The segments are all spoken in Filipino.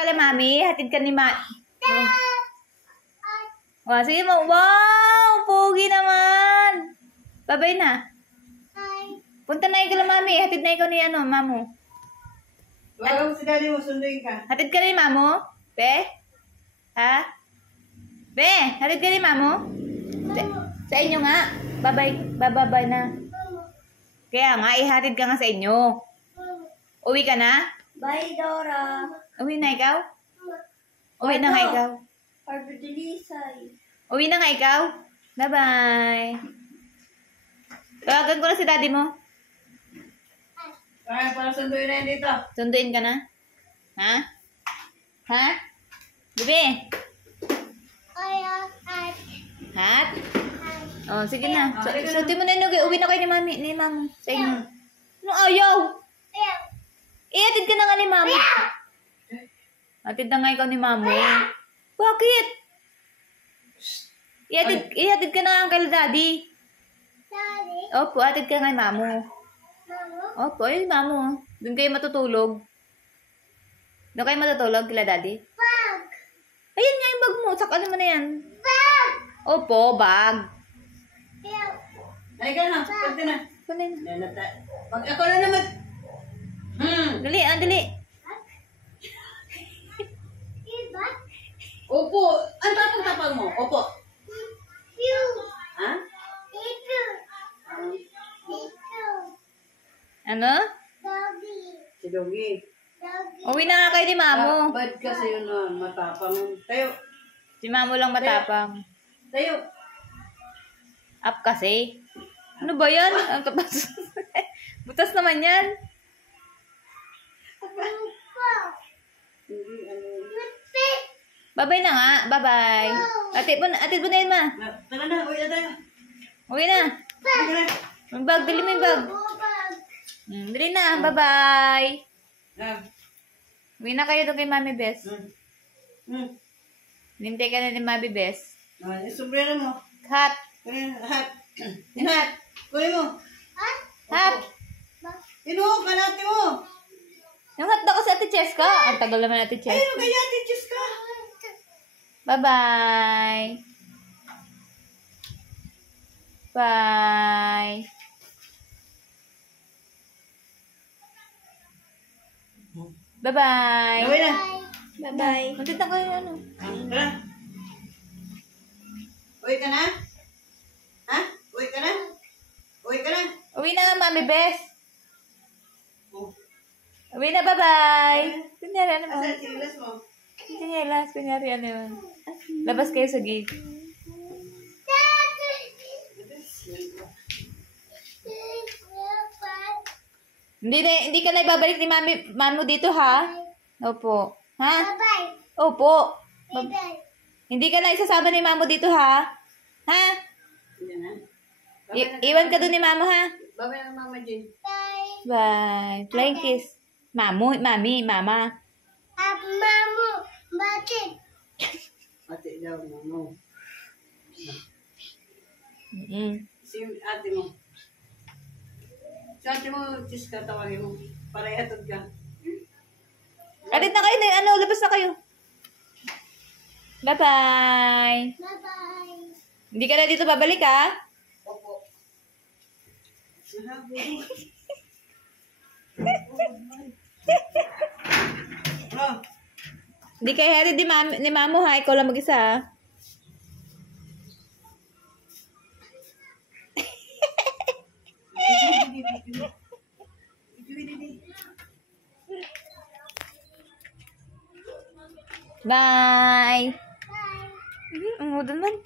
Kala mami, hatid ka ni Wow, sige mo. Wow, pogi naman. Babay na. Punta na ikaw mami, hatid na ikaw ni mamu. Wala si daddy mo, sunduin ka. Hatid ka ni mamu? Be? Ha? Be, hatid ka ni mamu? Sa inyo nga. Babay na. Kaya nga, ihatid ka nga sa inyo. Uwi ka na? Bye, Dora. Uwi na ikaw? Uwi na nga ikaw? Uwi na nga ikaw? Bye-bye. Tawagan ko na si daddy mo. Kaya para sunduin na yun dito. Sunduin ka na? Ha? Ha? Bebe? Hat? Oh, sige na. Suti mo na yun. Uwi na kayo ni mami. Sa inyo. Ano ayaw? Ihatid ka na nga ni mami. Hatid na nga ikaw ni mami. Bakit? Ihatid ka na nga kay daddy. Opo, hatid ka nga ni mamu. Opo, ayun mamu. Doon kayo matutulog. Doon kayo matutulog kila daddy? Bag! Ayun nga yung bag mo. Sakalan mo na yan. Bag! Opo, bag. Ay ka na, pwede na. Kunin. Pag ako na naman. Dali, dali. Opo. Ang tapang-tapang mo. Opo. Ha? Ano? Si Doggy. Uwi na nga kayo ni mamu. Bad kasi yun na matapang. Tayo. Si mamu lang matapang. Tayo. Up kasi. Ano ba yan? Ang kapas. Butas naman yan. Bye-bye na nga. Bye-bye. Atid mo na yun, ma. Tara na, uwi na tayo. Uwi na. Yung bag, dali mo yung bag. Dali na. Bye-bye. Uwi na kayo doon kay Mami Bes. Nintay ka na ni Mami Bes. Yung sombrero mo. Hat. Hat. Hat. Kunin mo. Hat. Inuho ka natin mo. Yung hat daw kasi Ate Cheska. Ang tagal naman Ate Cheska. Ayun kaya teachers ka. Bye-bye. Bye. Bye-bye. Gawin na. Bye-bye. Kuntit na kayo Tara. Uwi ka na? Ha? Uwi ka na? Uwi ka na? Uwi na nga, Mami Bes. Oh. Uwi na, bye-bye. Kunyari, ano mo? Asan silas mo? Kunyari, ano yun? Labas kayo sa gate. Hindi ka na ibabalik ni mami dito, ha? Opo. Ha? Opo. Hindi ka na isasama ni mamo dito, ha? Ha? Hindi na. Iwan ka doon ni mamo, ha? Babay na Mama Jane. Bye. Flying kiss. Mamo, mami, mama. Ate daw, Mamo. Si ate mo. Si ate mo, tis ka, tawagin mo. Para ihatod ka. Atid na kayo, labas na kayo. Bye-bye. Hindi ka na dito babalik, ha? Opo. Hindi kayo hatid ni mamo, ha? Ikaw lang mag-isa, ha? Bye. Ang mudo naman.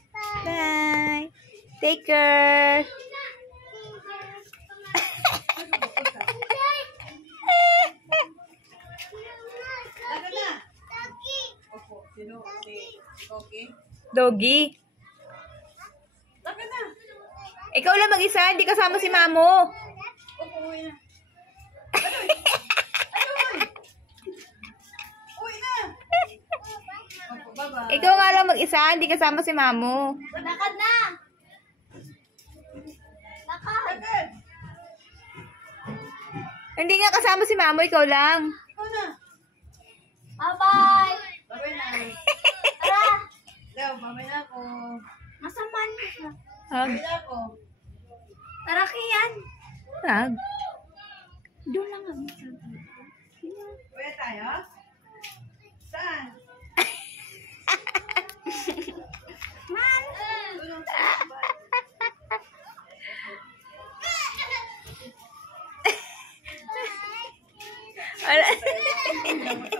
Bye. Take care. Doggy. Ikaw lang mag-isa, hindi kasama si mamo. Ikaw nga lang mag-isa, hindi kasama si mamo. Lakad na! Lakad! Hindi nga kasama si mamo, ikaw lang. Bye-bye! Hug. Wala ako. Tara, Kian. Hug. Doon lang kami sa Kuya tayo? Saan? Man! Tulong sa bahay. Wala.